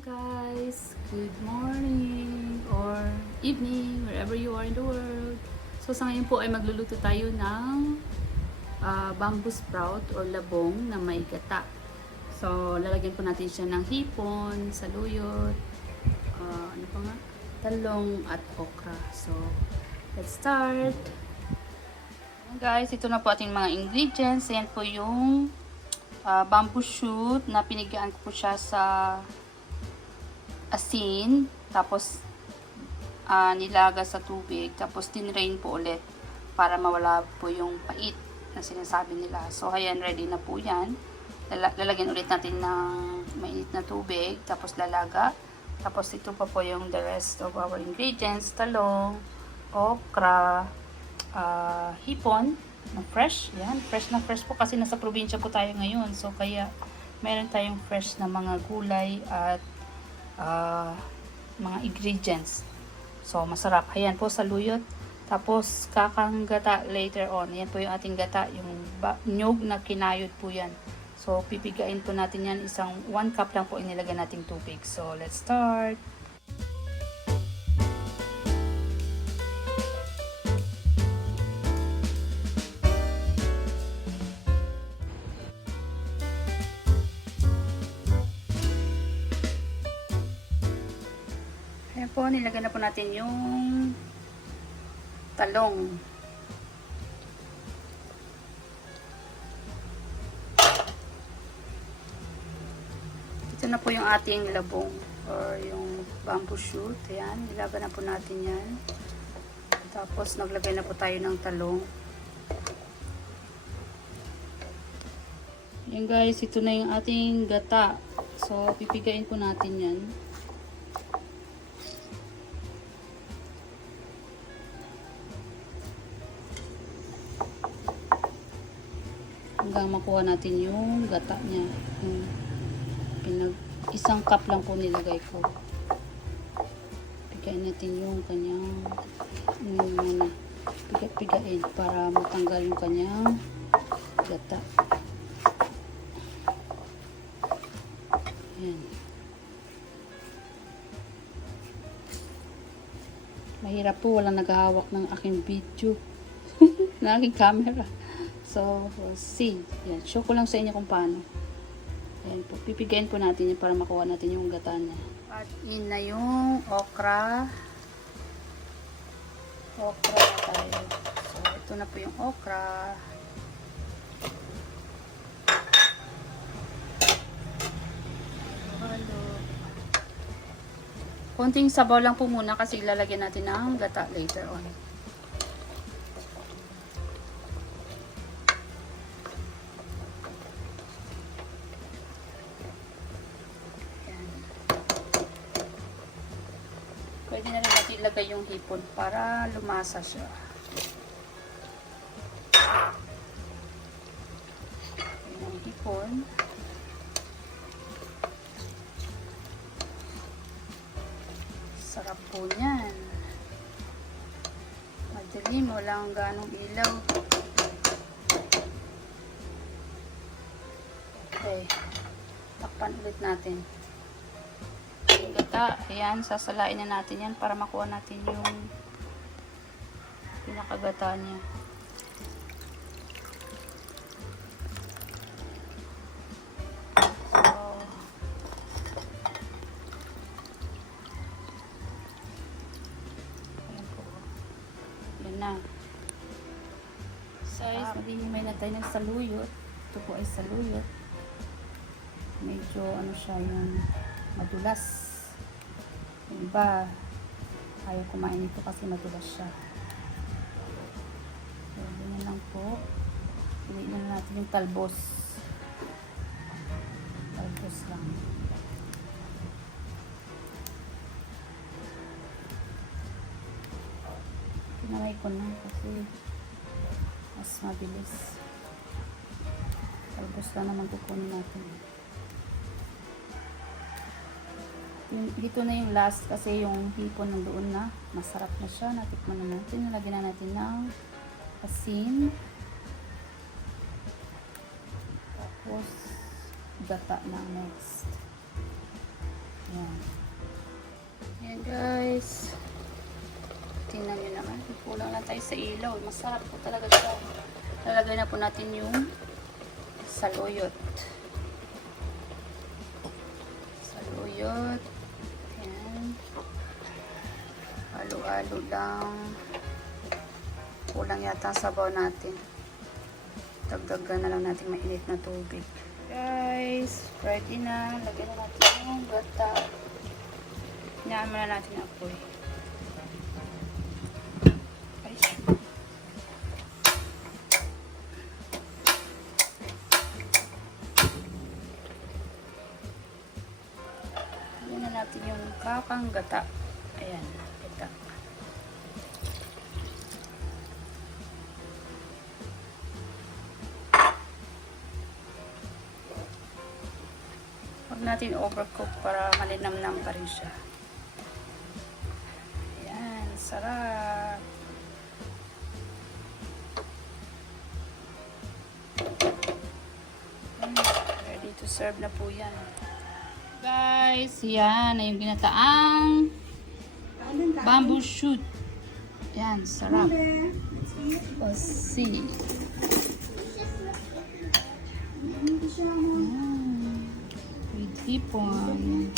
Guys, good morning or evening wherever you are in the world. So sa ngayon po ay magluluto tayo ng bamboo sprout or labong na may gata. So lalagyan po natin siya ng hipon, saluyot, ano pa nga, talong at okra. So let's start. Ayan guys, ito na po ating mga ingredients. Ayan po yung bamboo shoot na pinigaan ko po siya sa asin, tapos nilaga sa tubig, tapos tinrain po ulit para mawala po yung pait na sinasabi nila. So ayan, ready na po yan. Lalagyan ulit natin ng mainit na tubig, tapos lalaga. Tapos ito pa po yung the rest of our ingredients: talong, okra, hipon na fresh. Yan, fresh na fresh po kasi nasa probinsya po tayo ngayon. So kaya meron tayong fresh na mga gulay at mga ingredients. So masarap. Ayan po, saluyot. Tapos kakang gata later on. Ayan po yung ating gata, yung nyog na kinayod po yan. So pipigain po natin yan. 1 cup lang po inilagay nating tubig. So let's start. Ayan po, nilagay na po natin yung talong. Ito na po yung ating labong or yung bamboo shoot. Ayan, nilagay na po natin yan. Tapos naglagay na po tayo ng talong. Ayan guys, ito na yung ating gata. So, pipigain po natin yan. Hanggang makuha natin yung gata niya. Isang cup lang po nilagay ko. Pigain natin yung kanyang pigain para matanggal yung kanyang gata. Ayan. Mahirap po, walang naghahawak ng aking video. ng aking camera. So, we'll see. Yan. Show ko lang sa inyo kung paano. Ayan po. Pipigayin po natin yan para makuha natin yung gata niya. Add in na yung okra. Okra na tayo. So, ito na po yung okra. Halo. Konting sabaw lang po muna kasi ilalagyan natin ng gata later on. Pwede na rin natin ilagay yung hipon para lumasa siya. Ayan ang hipon. Sarap po niyan. Madilim, walang ganong ilaw. Okay. Takpan ulit natin. Gata, ayan, sasalain na natin yan para makuha natin yung pinakagata niya. So, ayan po. Yan na. Size, maghihimay na tayo ng saluyot. Ito po ay saluyot. Medyo ano siya, yung madulas. Yung iba, ayaw kumain ito kasi madulas siya. So, ganyan lang po. Piliin na natin yung talbos. Talbos lang. Pinamay ko na kasi mas mabilis. Talbos lang naman kukunin natin. Dito na yung last kasi yung hipon nandoon na. Masarap na siya. Natikman na natin. Nalagyan na natin ng asin. Tapos gata na next. Yan. guys. Tingnan nyo naman. Kulang lang tayo sa ilaw. Masarap po talaga siya. Lalagay na po natin yung saluyot. Saluyot. Ayan. Halo-halo lang. Kulang yata ang sabaw natin. Dagdagan na lang natin mainit na tubig. Guys, ready na. Lagyan na natin yung gata. Hinaan muna natin ang apoy. Lagyan na natin yung kakang gata. Ayan, gata. Huwag natin overcook para malinamnam pa rin siya. Ayan, sarap. Ready to serve na po yan. Guys, yan na yung ginataang bamboo shoot. Yan, sarap. Pasi. With hipon.